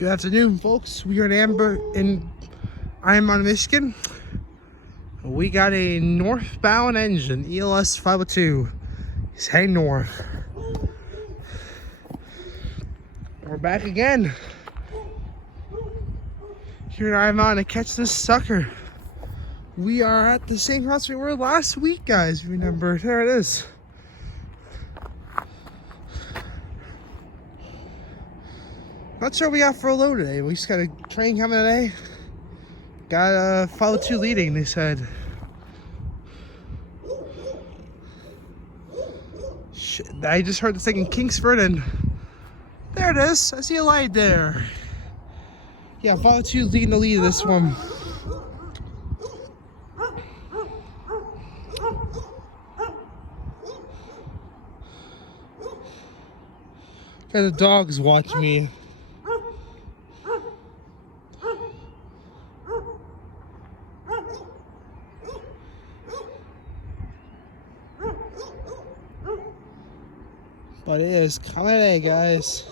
Good afternoon, folks. We are in Iron Mountain, Michigan. We got a northbound engine, ELS 502. He's heading north. We're back again here in Iron Mountain to catch this sucker. We are at the same house we were last week, guys. Remember? There it is. Not sure what we got for a load today. We just got a train coming today. Got a 502 leading, they said. Shit, I just heard the thing in Kingsford and there it is. I see a light there. Yeah, 502 leading the lead of this one. Got the dogs watching me. But it is coming today, guys.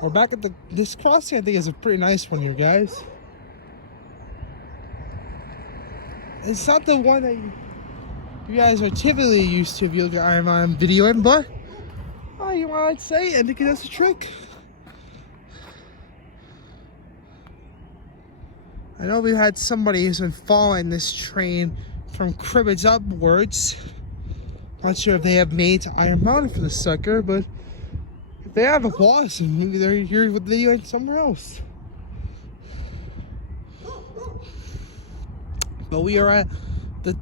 We're back at this crossing. I think is a pretty nice one here, guys. It's not the one that you guys are typically used to if you look at Iron Man videoing, but you might say, I think that's a trick. I know we had somebody who's been following this train from Cribbage upwards. Not sure if they have made to Iron Mountain for the sucker, but if they have, a awesome. Maybe they're here with the video somewhere else. But we are at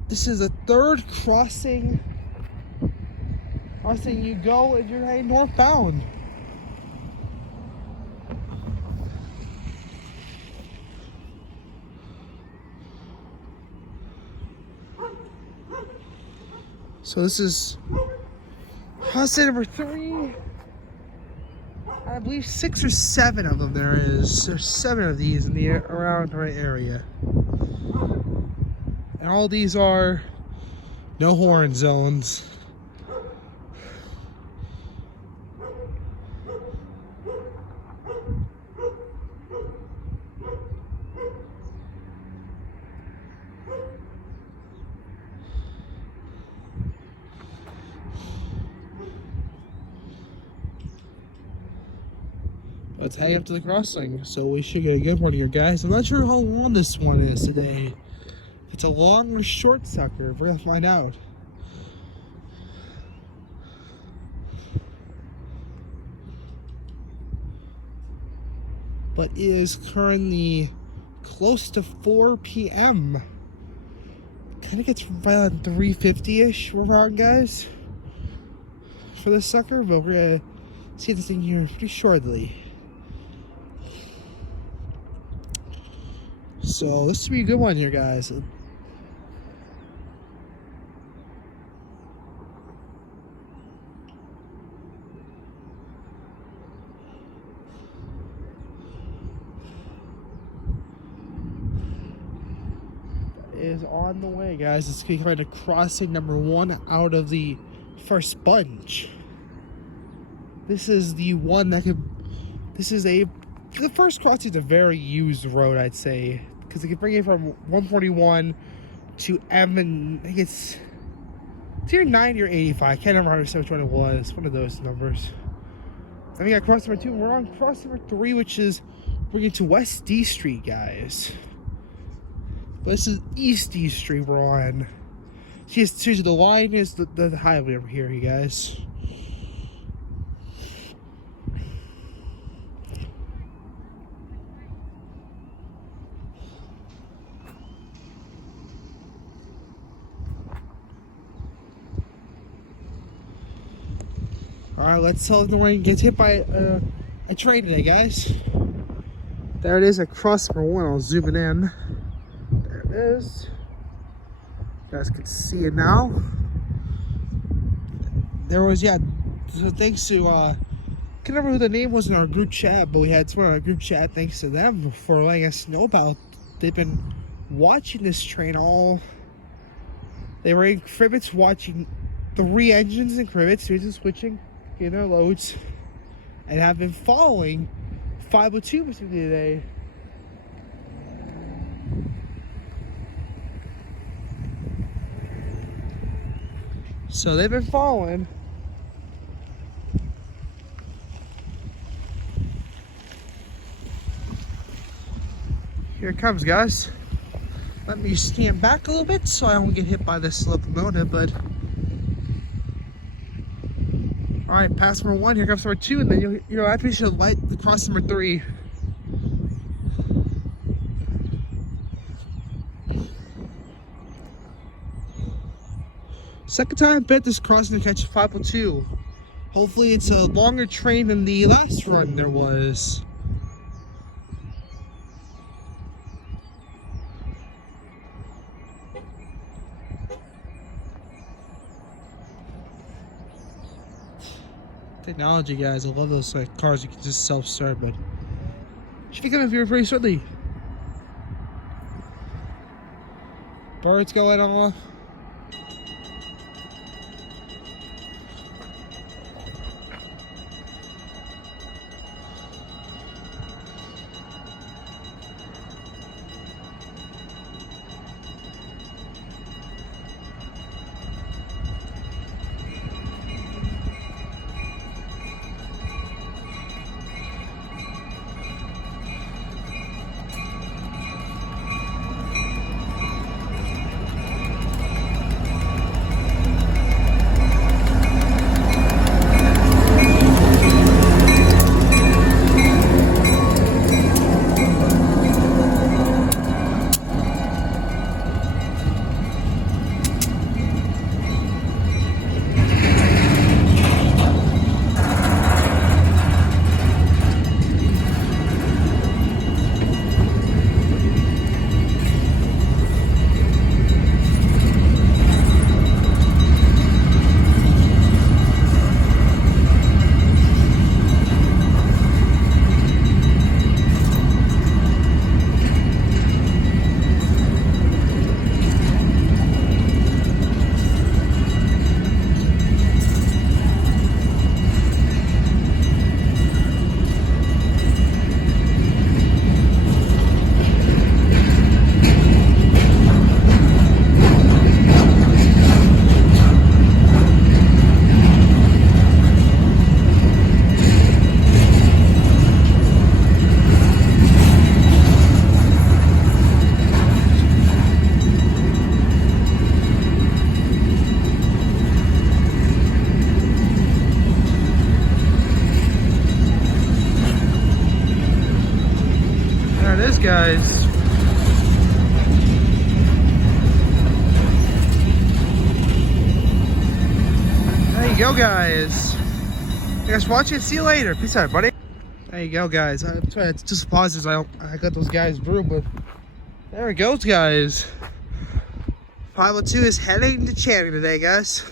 this is the third crossing you go if you're heading northbound. So this is crossing number 3. I believe 6 or 7 of them there is. There's 7 of these in the around the right area. And all these are no horn zones. Let's head up to the crossing, so we should get a good one here, guys. I'm not sure how long this one is today. If it's a long or short sucker, we're gonna find out. But it is currently close to 4 p.m. Kind of gets right on 3:50-ish around, guys, for this sucker, but we're gonna see this thing here pretty shortly. So this should be a good one here, guys. It is on the way, guys. It's going to be coming to crossing number 1 out of the first bunch. This is the one that could. The first crossing is a very used road, I'd say, because it can bring you from 141 to M, and I think it's either 90 or 85. I can't remember which one it was. One of those numbers. Then we got cross number 2. We're on cross number 3, which is bringing to West D Street, guys. But this is East D Street we're on. See, the line is the highway over here, you guys. Alright, let's tell the rain gets hit by a train today, guys. There it is at cross number 1. I'll zoom it in. There it is. You guys can see it now. There was, so thanks to, I can't remember who the name was in our group chat, but we had someone in our group chat, thanks to them for letting us know about. They've been watching this train all. They were in Cribbets watching 3 engines in Cribbets, so just switching. getting their loads, and have been following 502 particularly today. So they've been following. Here it comes, guys. Let me stand back a little bit so I don't get hit by this locomotive, but all right, pass number 1, here comes number 2, and then you'll actually should light cross number 3. Second time I bet this crossing to catch 502. Hopefully it's a longer train than the last run there was. Technology, guys. I love those cars you can just self-start, but should be coming here pretty shortly. Birds going on. Guys, there you go, guys. You guys watching? See you later. Peace out, buddy. There you go, guys. I'm sorry, it's just pauses. I got those guys through, but there it goes, guys. 502 is heading to Channing today, guys.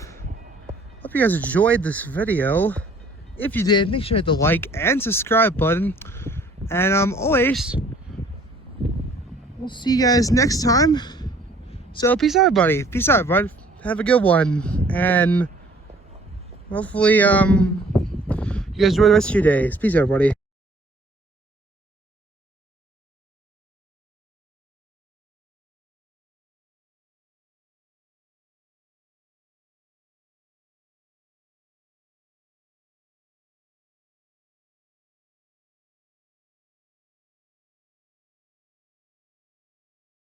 Hope you guys enjoyed this video. If you did, make sure to hit the like and subscribe button. And always, we'll see you guys next time. So peace out, everybody. Peace out, bud. Have a good one. And hopefully, you guys enjoy the rest of your days. Peace out, everybody.